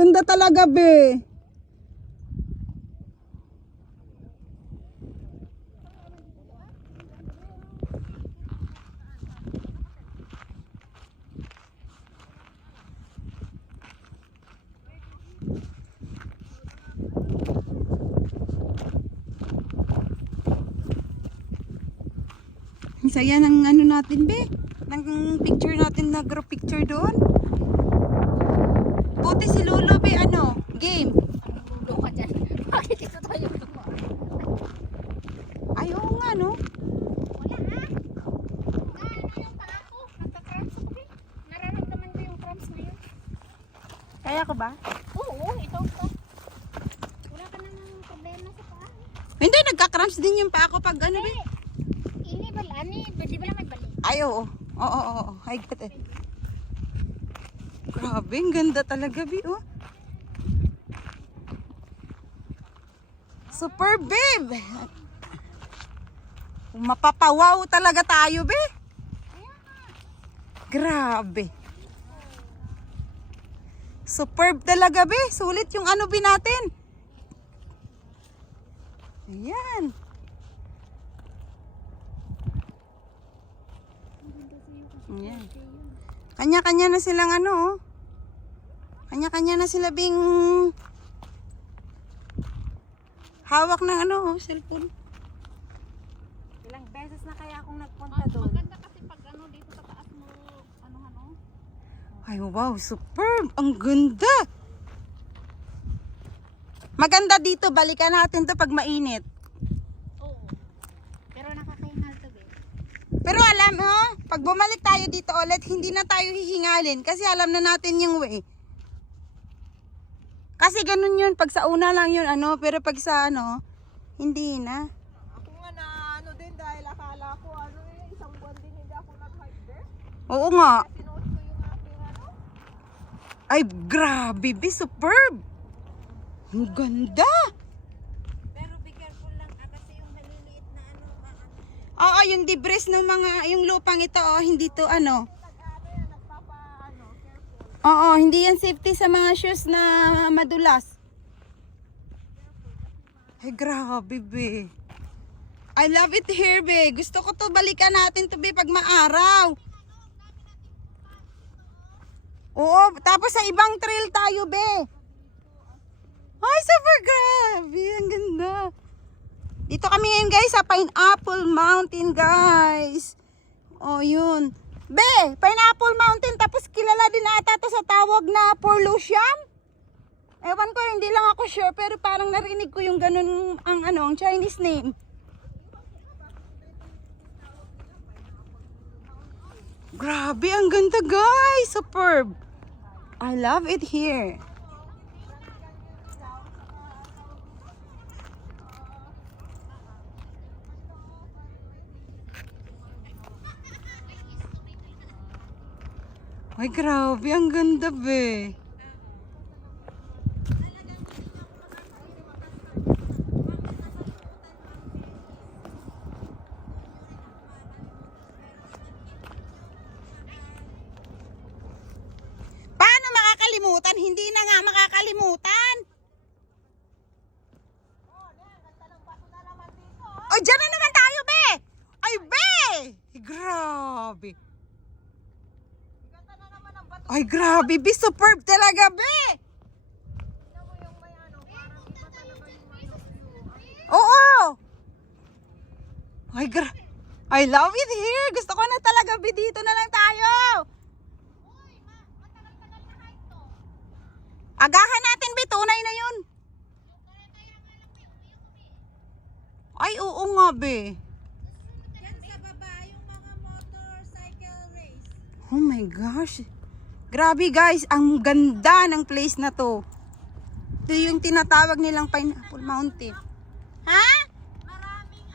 ganda talaga, be. Ang saya ng ano natin, be. Ng picture natin na group picture doon. Buti si Lolo, be, ano, game. Lulo ka dyan. Bakit ito tayo gumawa? Ay, oo nga, no? Wala ha? Ano yung paa ko? Nagka-cramps ako eh. Nararamdaman ko yung cramps ngayon. Kaya ko ba? Oo, ito. Wala ka nang problema sa paa. Hindi, nagka-cramps din yung pa ako pag ano, be. Ini balani, pwede ba lang magbalik? Ay, oo. Oo. I get it. Grabe, ang ganda talaga, be, oh. Super, babe. Mapapawaw talaga tayo, be. Grabe. Superb talaga, be. Sulit yung ano, be, natin. Ayan. Ayan. Kanya-kanya na silang ano, oh. Kanya-kanya na sila bing hawak ng ano, oh, cellphone. Ilang beses na kaya akong nagpunta doon. Maganda kasi pag ano dito sa taas mo, ano. Ay, wow, superb. Ang ganda. Maganda dito, balikan natin to pag mainit. Oo. Pero nakakahingal to, be. Pero alam mo, pag bumalik tayo dito ulit, hindi na tayo hihingalin kasi alam na natin yung way. Kasi ganun yun, pag sa una lang yun, ano, pero pag sa ano, hindi na. Ako nga na ano din dahil akala ko ano isang buwan din hindi ako nag-hike there. Oo nga. Sinuot ko yung aking ano. Ay, grabe, be, superb. Ang ganda. Pero be careful lang kasi yung maliliit na ano. Oo, yung debris ng mga, yung lupang ito, oh, hindi to ano. Oo, hindi yan safety sa mga shoes na madulas. Ay, grabe, be. I love it here, be. Gusto ko to balikan natin to, be, pag maaraw. Oo, tapos sa ibang trail tayo, be. Ay, super grabe. Ang ganda. Dito kami ngayon, guys, sa Pineapple Mountain, guys. Oh, yun. Be, Pineapple Mountain, tapos kilala din ata to sa tawag na Pour Lucian. Ewan ko, hindi lang ako sure, pero parang narinig ko yung ganun ang ano, ang Chinese name. Grabe, ang ganda, guys. Superb. I love it here. Ay, grabe. Ang ganda, be. Paano makakalimutan? Hindi na nga makakalimutan. Ay, dyan na naman tayo, be. Ay, be. Grabe. Ay, grabe, be, superb talaga, be. Oo. Ay, I love it here. Gusto ko na talaga, be, dito na lang tayo. Agahan natin, be, tunay na yun. Ay, oo nga, be. Oh my gosh. Grabe, guys, ang ganda ng place na to. Ito yung tinatawag nilang Pineapple Mountain. Ha? Maraming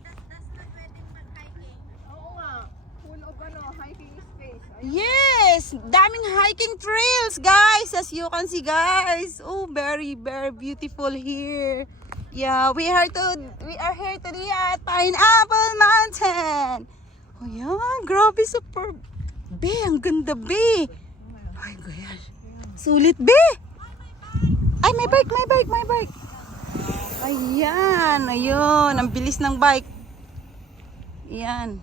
dasdas na pwedeng mag-hiking. Oo nga. Full of ano, hiking space. Yes! Daming hiking trails, guys. As you can see, guys. Oh, very, very beautiful here. Yeah, we are here today at Pineapple Mountain. Oh, yan. Grabe, super. Be, ang ganda, be. Ay, gosh. Sulit, be. Ay, may bike, may bike, may bike. Ayan, ayun. Ang bilis ng bike. Ayan.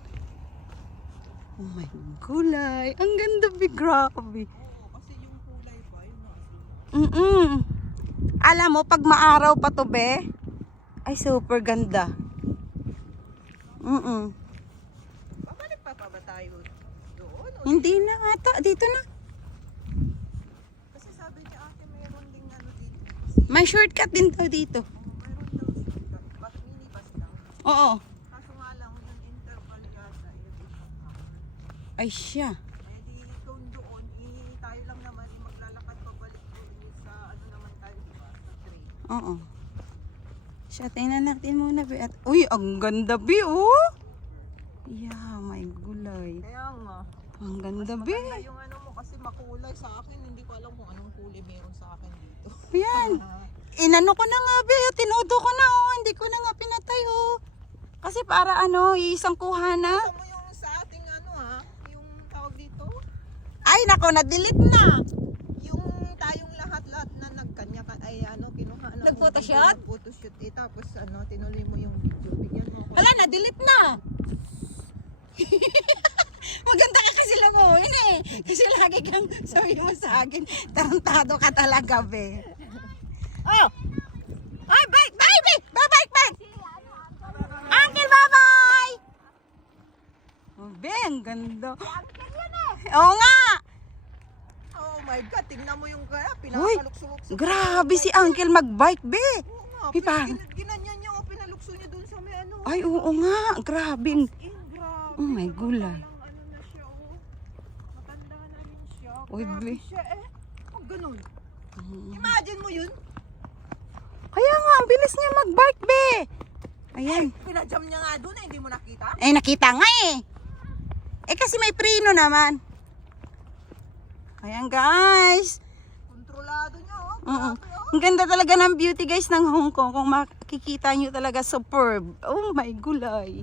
Oh my gulay. Ang ganda, be. Grabe. Kasi yung kulay ba, yung nasa. Alam mo, pag maaraw pa to, be, ay super ganda. Babalik pa ba tayo doon? O Hindi na ata. Dito na. kasi sabi niya ate meron ding ano dito. May shortcut din daw dito. Meron daw siya. Bus minibus lang. Oo. Kaso nga lang yung interval yata. Ay siya. Eh di kung doon, tayo lang naman maglalakad pabalik doon sa ano naman tayo diba? Sa train. Oo. Siya, tingnan natin muna, be. At, uy, ang ganda, be, oh. Yeah, may gulay. Kaya nga. Ang ganda, be. Maganda yung ano mo kasi makulay sa akin. Hindi ko alam kung anong kulay meron sa akin dito. Yan. Inano ko na nga, be. Tinodo ko na, oh. Hindi ko na nga pinatay, oh. Kasi para ano, isang kuha na. Gusto mo yung sa ating ano ha? Yung tawag dito? Ay, nako, na-delete na. Yung tayong lahat-lahat na nagkanya ay ano kinuha na Nag-photoshoot? Photoshoot tapos ano tinuloy mo yung video. Bigyan mo ako. Hala, na-delete na. Maganda ka kasi lang, oh. Yun eh. Kasi lagi kang sabi mo sa akin, tarantado ka talaga, be. Oh! Ay, bike! Bye, be! Bye, bike! Uncle, bye-bye! Oh, be, ang ganda. Oo nga! Oh my God, tingnan mo yung kaya Uy, pinakalukso-lukso. grabe si Uncle mag-bike, be. Oo nga, Di ba? ginanyan niya o pinalukso niya dun sa may ano. Ay, oo nga. Grabe. Grabe. Oh my gulay. Ano na siya oh. Matanda na rin siya. Uy, Grabe be. siya eh. Pag ganun. Imagine mo yun. Kaya nga, ang bilis niya mag-bike, be. Ayan. Pinajam niya nga dun eh, hindi mo nakita? Eh, nakita nga eh. Eh, kasi may preno naman. Ayan, guys. Kontrolado niya oh. Oo. Grabe oh. Ang ganda talaga ng beauty, guys, ng Hong Kong. Kung makikita nyo talaga, superb. Oh, my gulay.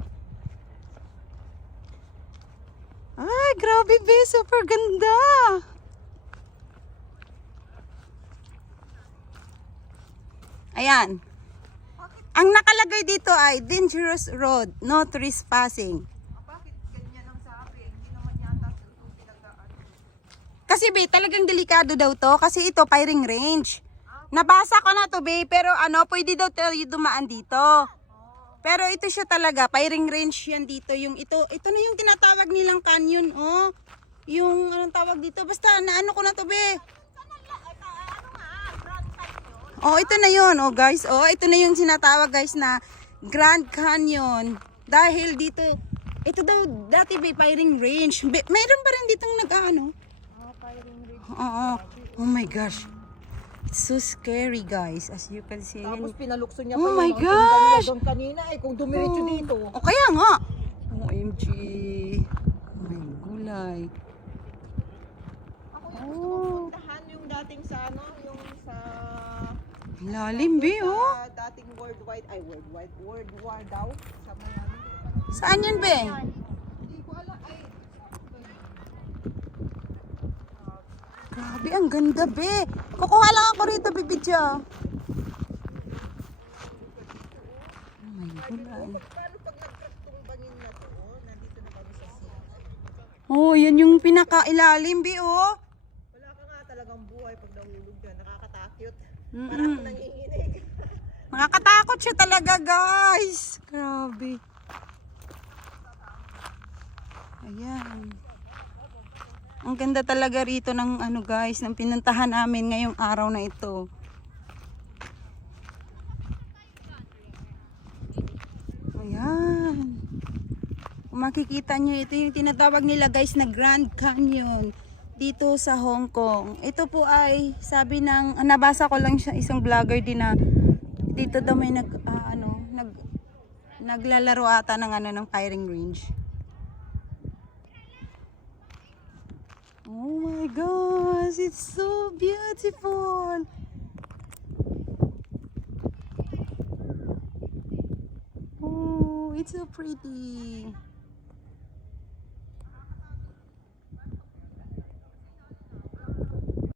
Ay, grabe, be. Super ganda. Ayan. Ang nakalagay dito ay dangerous road, no trespassing. Bakit ganyan ang sabi? Hindi naman yata itong pinagaan. Kasi be, talagang delikado daw to kasi ito firing range. Nabasa ko na to be, pero ano, pwede daw tayo dumaan dito. Pero ito siya talaga, firing range yan dito. Yung ito na yung tinatawag nilang canyon, oh. Yung anong tawag dito, basta naano ko na to be. Oh, ito na yun, oh guys. Oh, ito na yung sinatawag guys na Grand Canyon. Dahil dito, ito daw dati be firing range. Mayroon pa rin ditong nag-ano. Firing range. Oo. Oh my gosh. It's so scary, guys. As you can see. Tapos pinalukso niya Oh pa my yung gosh! doon kanina eh, kung dumiretso dito. Oh, kaya nga. OMG. Oh my gulay. Ako yung gusto kong puntahan yung dating sa ano, yung sa Lalim, be, oh. sa dating worldwide World War daw sa Miami. Saan yun, be? Hindi ko alam ay Grabe, ang ganda, be. Kukuha lang ako rito, bibidyo. Oh my gulay. paano pag nagkatumbangin na to, oh, nandito na kami sa sea. Oh, yan yung pinakailalim, be, oh. Wala ka nga talagang buhay pag nahulog ka, nakakatakot. Mm-mm. Parang ako nanginginig. Nakakatakot siya talaga, guys. Grabe. Ayan. Ang ganda talaga rito ng ano, guys, ng pinuntahan namin ngayong araw na ito. Ayan. Kung makikita nyo, ito yung tinatawag nila, guys, na Grand Canyon dito sa Hong Kong. Ito po ay sabi ng nabasa ko lang siya isang vlogger din na dito daw may naglalaro ata ng ano ng firing range. Oh my gosh, it's so beautiful. Oh, it's so pretty.